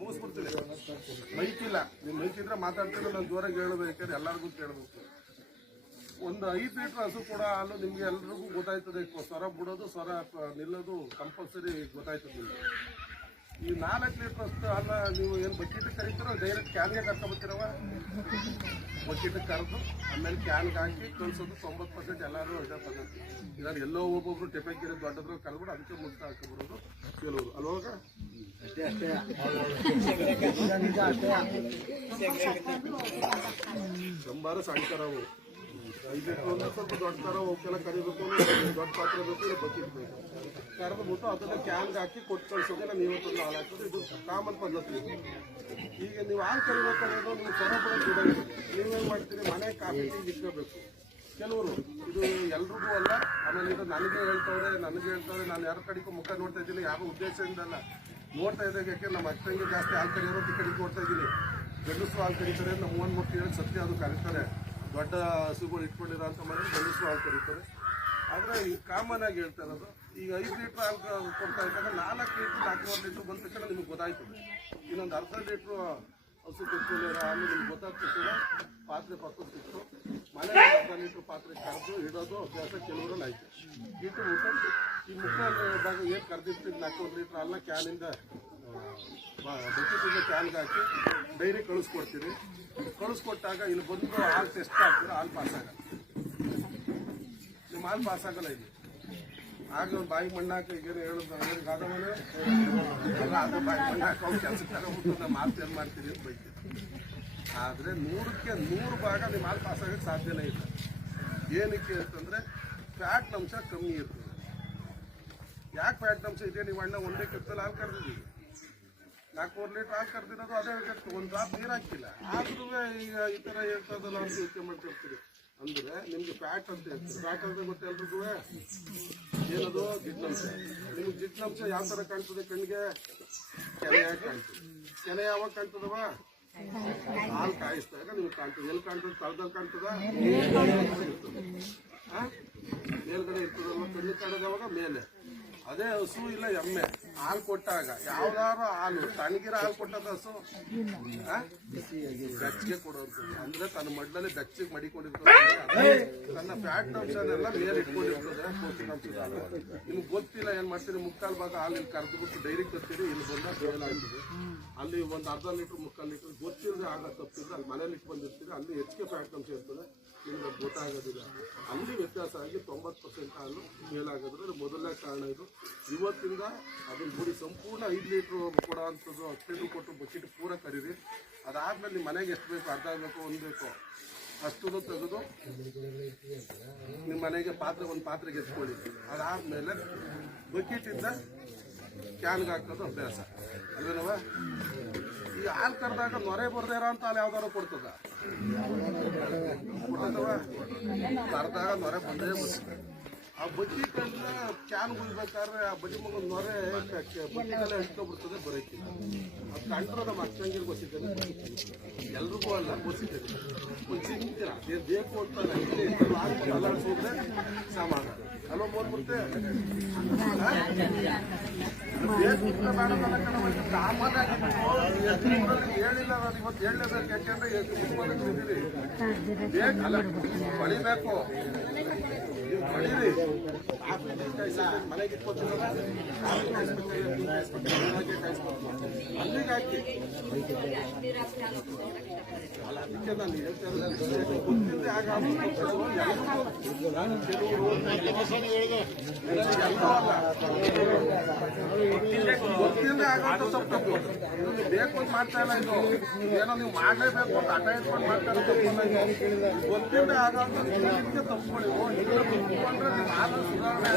ಮುಗಿಸ್ಬಿಡ್ತೀನಿ. Mic ಇಲ್ಲ, ನೀವು mic ಇದ್ರೆ ಮಾತಾಡ್ತೀನಿ, ನಾನು ಜೋರಾಗಿ ಹೇಳೋದು ಯಾಕಂದ್ರೆ ಎಲ್ಲರಿಗೂ ಕೇಳಬೇಕು. ಒಂದು 5 ಲೀಟರ್ ಹಸು ಕೂಡ ಹಾಲು ನಿಮ್ಗೆ ಎಲ್ರಿಗೂ ಗೊತ್ತಾಯ್ತದೆ. ಸ್ವರ ಬಿಡೋದು ಸ್ವರ ನಿಲ್ಲೋದು ಕಂಪಲ್ಸರಿ ಗೊತ್ತಾಯ್ತದೆ ನಿಮ್ಗೆ. ಈ 4 ಲೀಟರ್ ಅಷ್ಟು ಹಾಲ ನೀವು ಏನು ಬಕೆಟಿಗೆ ಕರಿತೀರೋ ಡೈರೆಕ್ಟ್ ಕ್ಯಾನ್ಗೆ ಕರ್ಕೊಬರ್ತೀರವ. ಬಕೆಟಿಗೆ ಕರೆದು ಆಮೇಲೆ ಕ್ಯಾನ್ಗೆ ಹಾಕಿ ಕಳಿಸೋದು 90% ಎಲ್ಲರೂ ಇದೇ ಪದ್ಧತಿ. ಇದಾದ್ರೆ ಎಲ್ಲೋ ಒಬ್ಬೊಬ್ರು ಟೆಪೆಕ್ಕಿರಿ ದೊಡ್ಡದ್ರು ಕಲ್ಬಿಟ್ಟು ಅದಕ್ಕೆ ಮುಕ್ತ ಹಾಕಿಬಿಡೋದು ಕೆಲವರು ಅಲ್ವಾಗ. ಸಂಬಾರ ಸಣ್ಣ 5 ಲೀಟರ್ ಒಂದು ಸ್ವಲ್ಪ ದೊಡ್ಡ ಥರ ಅವಕ್ಕೆಲ್ಲ ಕರಿಬೇಕು, ದೊಡ್ಡ ಪಾತ್ರೆ ಬೇಕು, ಇಲ್ಲ ಬಕೆಟ್ ಬೇಕು. ಕರೆದ್ಬಿಟ್ಟು ಅದನ್ನ ಕ್ಯಾನ್ಗೆ ಹಾಕಿ ಕೊಟ್ಟು ಕಳಿಸೋದೇ ನಾನು ಇವತ್ತೊಂದು ಹಾಲು ಹಾಕೋದು. ಇದು ಕಾಮನ್ ಪದ್ಧತಿ. ಈಗ ನೀವು ಹಾಲು ಕರಿಬೇಕಾದ್ರೆ ನೀವು ಸ್ವರ ಕೂಡ ನೀವೇನು ಮಾಡ್ತೀರಿ, ಮನೆ ಕಾಫಿ ಟೀಗೆ ಇಟ್ಕೋಬೇಕು. ಕೆಲವರು ಇದು ಎಲ್ರಿಗೂ ಅಲ್ಲ. ಆಮೇಲೆ ಇದು ನನಗೆ ಹೇಳ್ತವ್ರೆ, ನಾನು ಯಾರ ಕಡೆಗೂ ಮುಖ ನೋಡ್ತಾ ಇದ್ದೀನಿ, ಯಾವ ಉದ್ದೇಶದಿಂದ ಅಲ್ಲ, ನೋಡ್ತಾ ಇದ್ದಾಗ. ಯಾಕೆ ನಮ್ಮ ಅಕ್ಕಂಗೆ ಜಾಸ್ತಿ ಹಾಲು ಕರಿಯೋರು ಈ ಕಡೆಗೆ ನೋಡ್ತಾ ಇದ್ದೀನಿ. ಗಂಡಸರು ಹಾಲು ಕರೀತಾರೆ, ನಮ್ಮ 3 ಹೇಳಿ ಸತ್ಯ ಅದು ಕರೀತಾರೆ. ದೊಡ್ಡ ಹಸುಗಳು ಇಟ್ಕೊಂಡಿರೋ ಅಂತ ಮಾಡಿದ್ರೆ ಗಂಡಸರು ಹಾಲು ಕರೀತಾರೆ. ಆದರೆ ಈ ಕಾಮನ್ ಆಗಿ ಹೇಳ್ತಾ ಇರೋದು, ಈಗ 5 ಲೀಟ್ರ್ ಹಾಲು ಕೊಡ್ತಾ ಇದ್ದಾಗ 4 ಲೀಟ್ರ್ 4.5 ಲೀಟ್ರ್ ಬಂದ ತಕ್ಷಣ ನಿಮ್ಗೆ ಗೊತ್ತಾಯ್ತದೆ. ಇನ್ನೊಂದು ಅರ್ಧ ಲೀಟ್ರು ಹಸು ಕುತ್ಕೊಂಡಿರೋ ಹಾಲು ನಿಮ್ಗೆ ಗೊತ್ತಾಗ್ತಿತ್ತು. ಪಾತ್ರೆ ಪಕ್ಕಕ್ಕಿತ್ತು, ಮನೆಯಲ್ಲಿ ಅರ್ಧ ಲೀಟ್ರ್ ಪಾತ್ರೆ ಕರೆದು ಇಡೋದು ಅಭ್ಯಾಸ ಕೆಲವರಲ್ಲಿ ಆಯ್ತು. ಇಟ್ಟು ಈ ಮುಖದಾಗ ಏನು ಕರೆದಿರ್ತೀವಿ 4 ಲೀಟ್ರ್ ಹಾಲನ್ನ ಕ್ಯಾನಿಂದ ಬಕೆಟಿಂದ ಕ್ಯಾನ್ಗೆ ಹಾಕಿ ಡೈರಿ ಕಳಿಸ್ಕೊಡ್ತೀವಿ. ಕಳಿಸ್ಕೊಟ್ಟಾಗ ಇಲ್ಲಿ ಬಂದು ಹಾಲು ಟೆಸ್ಟ್ ಹಾಕ್ತೀರ, ಹಾಲು ಪಾಸ್ ಆಗಲ್ಲ. ನಿಮ್ಮ ಹಾಲು ಪಾಸ್ ಆಗಲ್ಲ. ಇಲ್ಲಿ ಆಗ ಬಾಯಿ ಮಣ್ಣಾಕ ಈಗೇನು ಹೇಳೋದು ಆದವನೇ ಆಗ ಬಾಯಿ ಮಣ್ಣಾಕ ಅವ್ರು ಕೆಲಸಕ್ಕೆ ತಗೊಂಡ್ಬಿಟ್ಟು ನಮ್ಮ ಮಾತು ಏನು ಮಾಡ್ತೀರಿ ಅಂತ ಬೈತೀವಿ. ಆದರೆ 100ಕ್ಕೆ 100 ಭಾಗ ನಿಮ್ಮ ಹಾಲು ಪಾಸ್ ಆಗೋಕ್ಕೆ ಸಾಧ್ಯನೇ ಇಲ್ಲ. ಏನಕ್ಕೆ ಅಂತಂದರೆ ಫ್ಯಾಟ್ ಅಂಶ ಕಮ್ಮಿ ಇರ್ತದೆ. ಯಾಕೆ ಫ್ಯಾಟ್ ಅಂಶ ಇದೆ? ನೀವು ಅಣ್ಣ ಒಂದೇ ಕೆತ್ತಲ್ಲಿ ಹಾಲು ಕರೆದಿದ್ದೀವಿ, 4 ಲೀಟ್ರ್ ಹಾಲು ಕರೆದಿರೋದು ಅದೇ ಒಂದು ಡ್ರಾಪ್ ನೀರು ಹಾಕಿಲ್ಲ. ಆದ್ರೂ ಈಗ ಈ ಥರ ಹೇಳ್ತದಲ್ಲ ಅಂತ ಯೋಚನೆ ಮಾಡ್ತಿರ್ತೀರಿ. ಅಂದರೆ ನಿಮ್ಗೆ ಫ್ಯಾಟ್ ಅಂತ ಹೇಳ್ತೀವಿ. ಫ್ಯಾಟ್ ಅಂತ ಗೊತ್ತೆ ಎಲ್ರಿಗೂ ಏನದು ಜಿಡ್ನಂಶ. ನಿಮ್ಗೆ ಜಿಡ್ನಂಶ ಯಾವ ಥರ ಕಾಣ್ತದೆ ಕಣ್ಣಿಗೆ? ಕೆನೆಯಾಗಿ ಕಾಣ್ತದೆ. ಕೆನೆ ಯಾವಾಗ ಕಾಣ್ತದವ? ಹಾಲು ಕಾಯಿಸಿದಾಗ ನಿಮ್ಗೆ ಕಾಣ್ತದೆ. ಎಲ್ಲಿ ಕಾಣ್ತದೆ? ತಳದಲ್ಲಿ ಕಾಣ್ತದ? ಮೇಲ್ಗಡೆ ಇರ್ತದಲ್ವ? ಕಣ್ಣು ಕಾಣೋದು ಯಾವಾಗ? ಮೇಲೆ. ಅದೇ ಹಸು ಇಲ್ಲ ಎಮ್ಮೆ ಹಾಲು ಕೊಟ್ಟಾಗ ಯಾವ್ದಾರು ಹಾಲು ತಣ್ಣಗಿರ ಹಾಲು ಕೊಟ್ಟದ ಹಸು ಬೆಚ್ಚಗೆ ಕೊಡೋದು. ಅಂದ್ರೆ ತನ್ನ ಮಡ್ಡಲ್ಲಿ ಬೆಚ್ಚಗೆ ಮಡಿಕೊಂಡಿರ್ತದೆ. ತನ್ನ ಫ್ಯಾಟ್ ಅಂಶನೆಲ್ಲ ಮೇಲೆ ಇಟ್ಕೊಂಡಿರ್ತದೆ. ಪೌಷ್ಟಿಕಾಂಶದ ಹಾಲು ನಿಮ್ಗೆ ಗೊತ್ತಿಲ್ಲ. ಏನ್ ಮಾಡ್ತೀರಿ, 3/4 ಭಾಗ ಹಾಲು ಇಲ್ಲಿ ಕರೆದ್ಬಿಟ್ಟು ಡೈರಿ ಕರ್ತೀರಿ. ಇಲ್ಲಿ ಬಂದಾಗ ಸೇಲ್ ಆಗ್ತದೆ. ಅಲ್ಲಿ ಒಂದು ಅರ್ಧ ಲೀಟ್ರ್ 3/4 ಲೀಟ್ರ್ ಗೊತ್ತಿಲ್ಲದೆ ಆಗ ತಪ್ಪಿದ್ರೆ ಅಲ್ಲಿ ಮನೇಲಿ ಇಟ್ಟು ಬಂದಿರ್ತೀರಿ. ಅಲ್ಲಿ ಹೆಚ್ಚಿಗೆ ಫ್ಯಾಟ್ ಅಂಶ ಇರ್ತದೆ, ನಿಮ್ಗೆ ಅದು ಗೊತ್ತಾಗೋದಿಲ್ಲ. ಅಲ್ಲಿ ವ್ಯತ್ಯಾಸ ಆಗಿ 90% ಹಾಲು ಮೇಲಾಗೋದ್ರೆ ಮೊದಲನೇ ಕಾರಣ ಇದು. ಇವತ್ತಿಂದ ಅದನ್ನ ಗುಡಿ ಸಂಪೂರ್ಣ 5 ಲೀಟ್ರ್ ಕೊಡೋ ಅಂಥದ್ದು 10 ಲೀಟ್ರ್ ಕೊಟ್ಟು ಬಕೆಟ್ ಪೂರ ಕರೀರಿ. ಅದಾದ್ಮೇಲೆ ನಿಮ್ಮ ಮನೆಗೆ ಎಷ್ಟು ಬೇಕು, ಅರ್ಧ ಬೇಕು, 1 ಬೇಕು, ಅಷ್ಟು ತೆಗೆದು ನಿಮ್ಮ ಮನೆಗೆ ಒಂದು ಪಾತ್ರೆಗೆ ಎತ್ಕೊಳ್ಳಿ. ಅದಾದ್ಮೇಲೆ ಬಕೆಟಿಂದ ಕ್ಯಾನ್ಗೆ ಹಾಕೋದು ಅಭ್ಯಾಸ ಅಲ್ವೇನವ. ಈ ಹಾಲು ಕರೆದಾಗ ನೊರೆ ಬರ್ದೇ ಇರೋ ಅಂತ ಹಾಲು ಯಾವ್ದಾರು ಕೊಡ್ತದ? ಕರೆದಾಗ ನೊರೆ ಬಂದೇ ಬರ್ತದೆ. ಆ ಬಜ್ಜಿಕಲ್ಲ ಕ್ಯಾನ್ ಕುಯ್ಬೇಕಾದ್ರೆ ಆ ಬಜ್ಜಿ ಮಗನ ನೊರೆ ಬಜ್ಜಿಗೆಲ್ಲ ಇಟ್ಕೊಬಿಡ್ತದೆ, ಬರೋಕ್ಕಿಲ್ಲ. ಅದು ಕಂಡ್ರೆ ನಮ್ಮ ಅಕ್ಕಂಗಿರು ಗೊತ್ತಿದ್ದೇನೆ, ಎಲ್ರಿಗೂ ಅಲ್ಲ ಗೊತ್ತಿದ್ದೇನೆ. ಒಂದು ಸಿಂಗ್ತೀರ ಏನು ಬೇಕು ಅಂತ ಅಲ್ಲಾಡ್ಸೋದ್ರೆ ಸಾಮಾನ ಅಲ್ಲೋ ಬಂದ್ಬಿಡ್ತೆ. ಹೇಳಿಲ್ಲ, ನಾನು ಇವತ್ತು ಹೇಳಲೇಬೇಕು. ಯಾಕೆಂದ್ರೆ ಬೇಕಲ್ಲ ಹೊಳಿಬೇಕು, ನೀವು ಹೊಳೀರಿ. ಕಾಫಿ ಮನೆಗೆ ಇಟ್ಕೊತೀರಲ್ಲ, ಕಾಫಿ ಕಾಯಿಸ್ಬೇಕು, ಅಲ್ಲಿಗೆ ಹಾಕಿ. ಅಲ್ಲ ಅದಕ್ಕೆ ನಾನು ಹೇಳ್ತಾ ಇರೋದು ಗೊತ್ತಿದ್ದೆ. ಆಗ ಗೊತ್ತಿಲ್ಲದೆ ಆಗೋದು ಸ್ವಲ್ಪ ತಪ್ಪು. ಬೇಕು ಅಂತ ಮಾಡ್ತಾ ಇಲ್ಲ. ಇದು ಏನೋ ನೀವು ಮಾಡಲೇಬೇಕು ಅಂತ ಹಠ ಇಟ್ಕೊಂಡು ಮಾಡ್ತಾ ಇರೋ ತಪ್ಪಲ್ಲ. ಗೊತ್ತಿಲ್ಲದೆ ಆಗೋದು ತಪ್ಪುಗಳು. ತಪ್ಪುಕೊಂಡ್ರೆ ನೀವು ಆಗ ಸುಧಾರಣೆ